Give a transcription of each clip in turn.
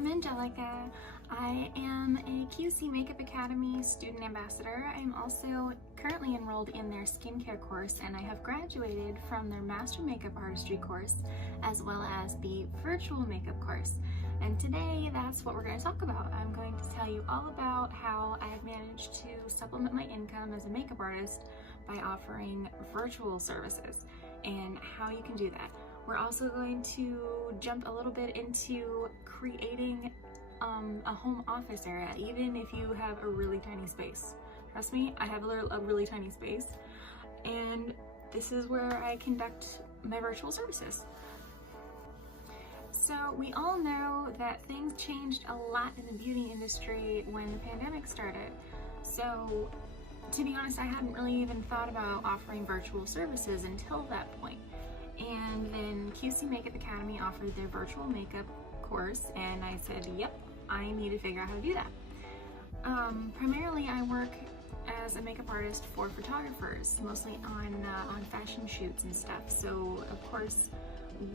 I'm Angelica. I am a QC Makeup Academy student ambassador. I'm also currently enrolled in their skincare course, and I have graduated from their Master Makeup Artistry course as well as the virtual makeup course. And today that's what we're going to talk about. I'm going to tell you all about how I have managed to supplement my income as a makeup artist by offering virtual services and how you can do that. We're also going to jump a little bit into creating a home office area, even if you have a really tiny space. Trust me, I have a really tiny space, and this is where I conduct my virtual services. So we all know that things changed a lot in the beauty industry when the pandemic started. So to be honest, I hadn't really even thought about offering virtual services until that point. And then QC Makeup Academy offered their virtual makeup course, and I said, yep, I need to figure out how to do that. Primarily, I work as a makeup artist for photographers, mostly on fashion shoots and stuff. So of course,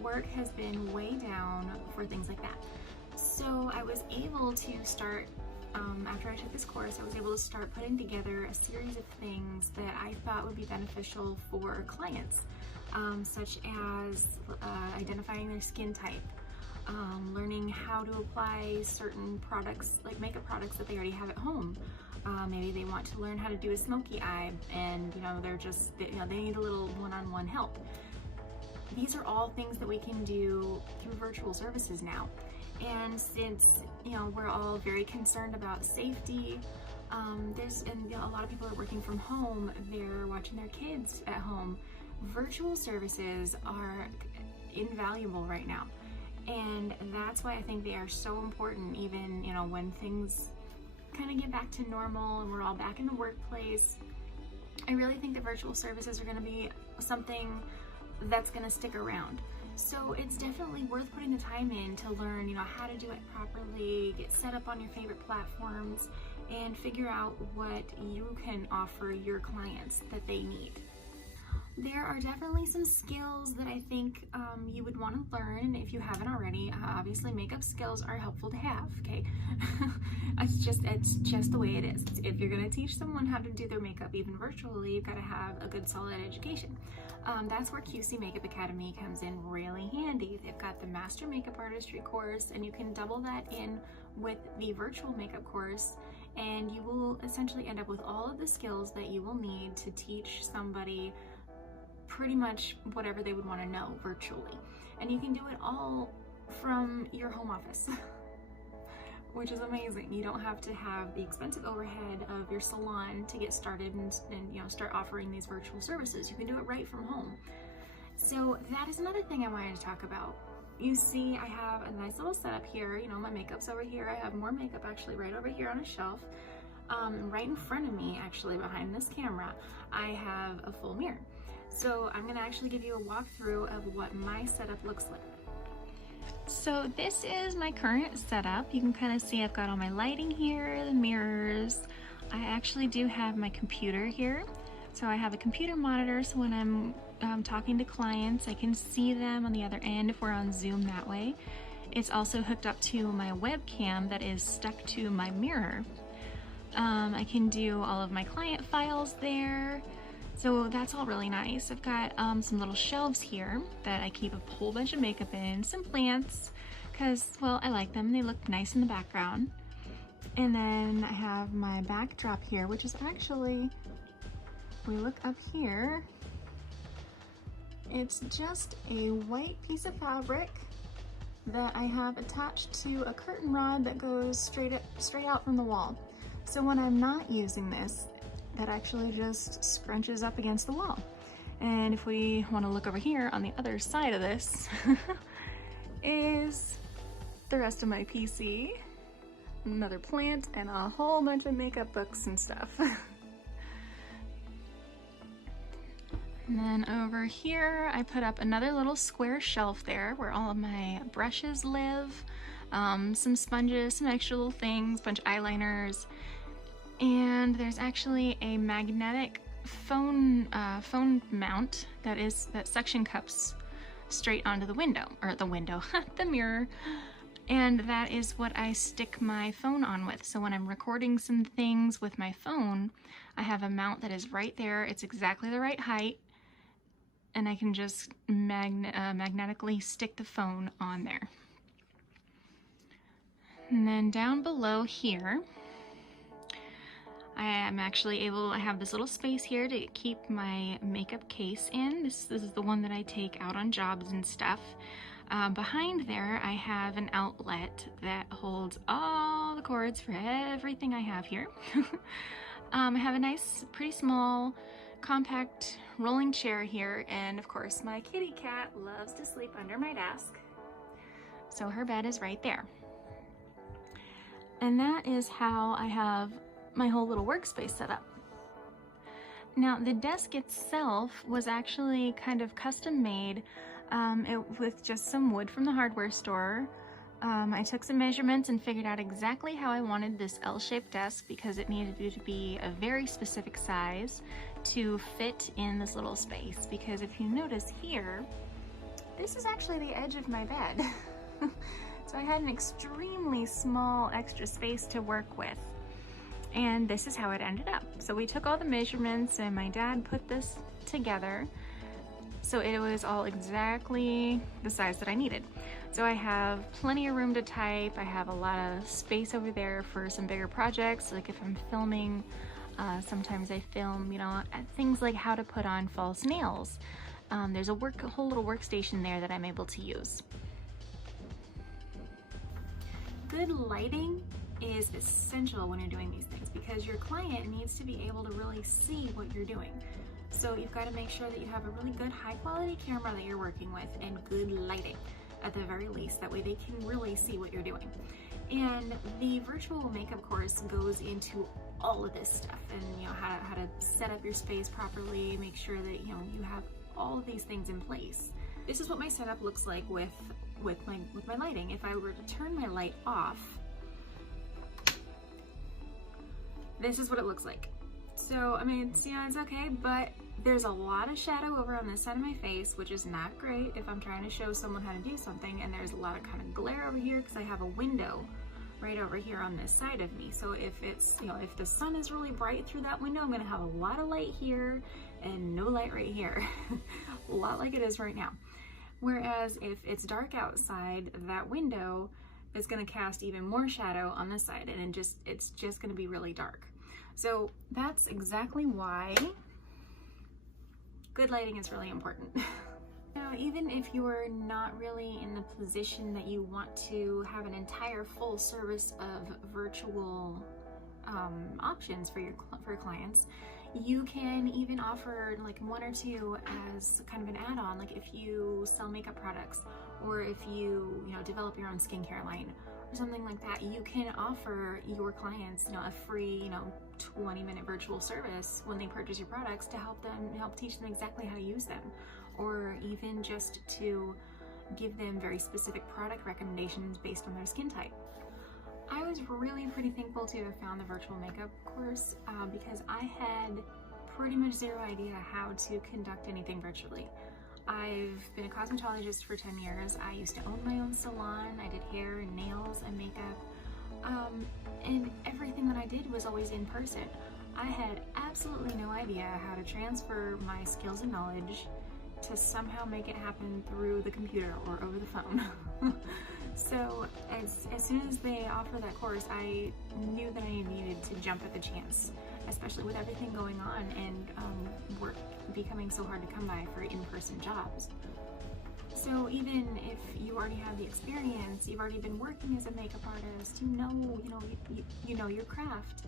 work has been way down for things like that. So I was able to start, after I took this course, I was able to start putting together a series of things that I thought would be beneficial for clients, such as identifying their skin type, learning how to apply certain products, like makeup products that they already have at home. Maybe they want to learn how to do a smoky eye, and they need a little one-on-one help. These are all things that we can do through virtual services now. And since we're all very concerned about safety, a lot of people are working from home, they're watching their kids at home. Virtual services are invaluable right now. And that's why I think they are so important, even when things kind of get back to normal and we're all back in the workplace. I really think that virtual services are going to be something that's going to stick around. So it's definitely worth putting the time in to learn, how to do it properly, get set up on your favorite platforms, and figure out what you can offer your clients that they need. There are definitely some skills that I think you would want to learn if you haven't already. Obviously, makeup skills are helpful to have, okay? It's just the way it is. If you're going to teach someone how to do their makeup, even virtually, you've got to have a good, solid education. That's where QC Makeup Academy comes in really handy. They've got the Master Makeup Artistry course, and you can double that in with the virtual makeup course, and you will essentially end up with all of the skills that you will need to teach somebody pretty much whatever they would want to know virtually. And you can do it all from your home office, which is amazing. You don't have to have the expensive overhead of your salon to get started and start offering these virtual services. You can do it right from home. So that is another thing I wanted to talk about. You see, I have a nice little setup here. My makeup's over here. I have more makeup actually right over here on a shelf. Right in front of me, actually behind this camera, I have a full mirror. So I'm going to actually give you a walkthrough of what my setup looks like. So this is my current setup. You can kind of see I've got all my lighting here, the mirrors. I actually do have my computer here. So I have a computer monitor, so when I'm talking to clients, I can see them on the other end if we're on Zoom that way. It's also hooked up to my webcam that is stuck to my mirror. I can do all of my client files there. So that's all really nice. I've got some little shelves here that I keep a whole bunch of makeup in, some plants, because, well, I like them. They look nice in the background. And then I have my backdrop here, which is actually, if we look up here, it's just a white piece of fabric that I have attached to a curtain rod that goes straight out from the wall. So when I'm not using this, that actually just scrunches up against the wall. And if we want to look over here on the other side of this is the rest of my PC, another plant, and a whole bunch of makeup books and stuff. And then over here I put up another little square shelf there where all of my brushes live, some sponges, some extra little things, a bunch of eyeliners. And there's actually a magnetic phone mount that suction cups straight onto the window, or the mirror. And that is what I stick my phone on with. So when I'm recording some things with my phone, I have a mount that is right there. It's exactly the right height, and I can just magnetically stick the phone on there. And then down below here, I am actually able to have this little space here to keep my makeup case in. This is the one that I take out on jobs and stuff. Behind there, I have an outlet that holds all the cords for everything I have here. I have a nice, pretty small, compact rolling chair here, and of course my kitty cat loves to sleep under my desk. So her bed is right there. And that is how I have my whole little workspace set up. Now, the desk itself was actually kind of custom made with just some wood from the hardware store. I took some measurements and figured out exactly how I wanted this L-shaped desk because it needed to be a very specific size to fit in this little space. Because if you notice here, this is actually the edge of my bed. So I had an extremely small extra space to work with. And this is how it ended up. So we took all the measurements and my dad put this together. So it was all exactly the size that I needed. So I have plenty of room to type. I have a lot of space over there for some bigger projects. Like if I'm filming, sometimes I film, you know, things like how to put on false nails. There's a whole little workstation there that I'm able to use. Good lighting is essential when you're doing these things because your client needs to be able to really see what you're doing. So you've got to make sure that you have a really good high quality camera that you're working with and good lighting at the very least. That way they can really see what you're doing. And the virtual makeup course goes into all of this stuff and you know how to set up your space properly, make sure that you know you have all of these things in place. This is what my setup looks like with my lighting. If I were to turn my light off, this is what it looks like. So, I mean, it's okay, but there's a lot of shadow over on this side of my face, which is not great if I'm trying to show someone how to do something, and there's a lot of kind of glare over here because I have a window right over here on this side of me. So if it's, you know, if the sun is really bright through that window, I'm gonna have a lot of light here and no light right here. A lot like it is right now. Whereas if it's dark outside, that window is gonna cast even more shadow on this side, and it's just gonna be really dark. So that's exactly why good lighting is really important. Now, even if you're not really in the position that you want to have an entire full service of virtual options for your clients, you can even offer like one or two as kind of an add-on. Like if you sell makeup products, or if you develop your own skincare line or something like that, you can offer your clients a free 20-minute virtual service when they purchase your products to help teach them exactly how to use them, or even just to give them very specific product recommendations based on their skin type. I was really pretty thankful to have found the virtual makeup course because I had pretty much zero idea how to conduct anything virtually. I've been a cosmetologist for 10 years. I used to own my own salon. I did hair and nails and makeup. And everything that I did was always in person. I had absolutely no idea how to transfer my skills and knowledge to somehow make it happen through the computer or over the phone. So as soon as they offered that course, I knew that I needed to jump at the chance, especially with everything going on and work becoming so hard to come by for in-person jobs. So even if you already have the experience, you've already been working as a makeup artist, you know your craft,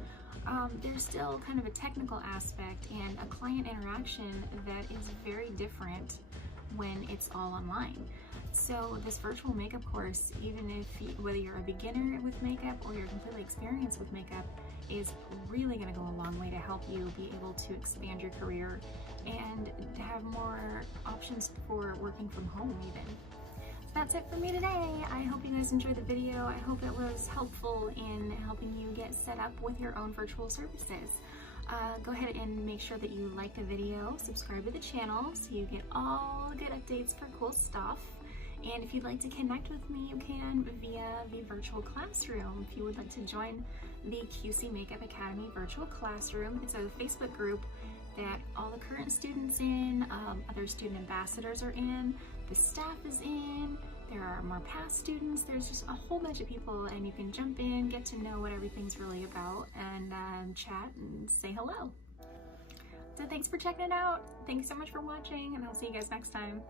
there's still kind of a technical aspect and a client interaction that is very different when it's all online. So this virtual makeup course, even if whether you're a beginner with makeup or you're completely experienced with makeup, is really going to go a long way to help you be able to expand your career and to have more options for working from home even. So that's it for me today. I hope you guys enjoyed the video. I hope it was helpful in helping you get set up with your own virtual services. Go ahead and make sure that you like the video, subscribe to the channel so you get all the good updates for cool stuff. And if you'd like to connect with me, you can via the virtual classroom. If you would like to join the QC Makeup Academy virtual classroom, it's a Facebook group that all the current students in, other student ambassadors are in, the staff is in, there are more past students, there's just a whole bunch of people, and you can jump in, get to know what everything's really about, and chat and say hello. So thanks for checking it out. Thanks so much for watching, and I'll see you guys next time.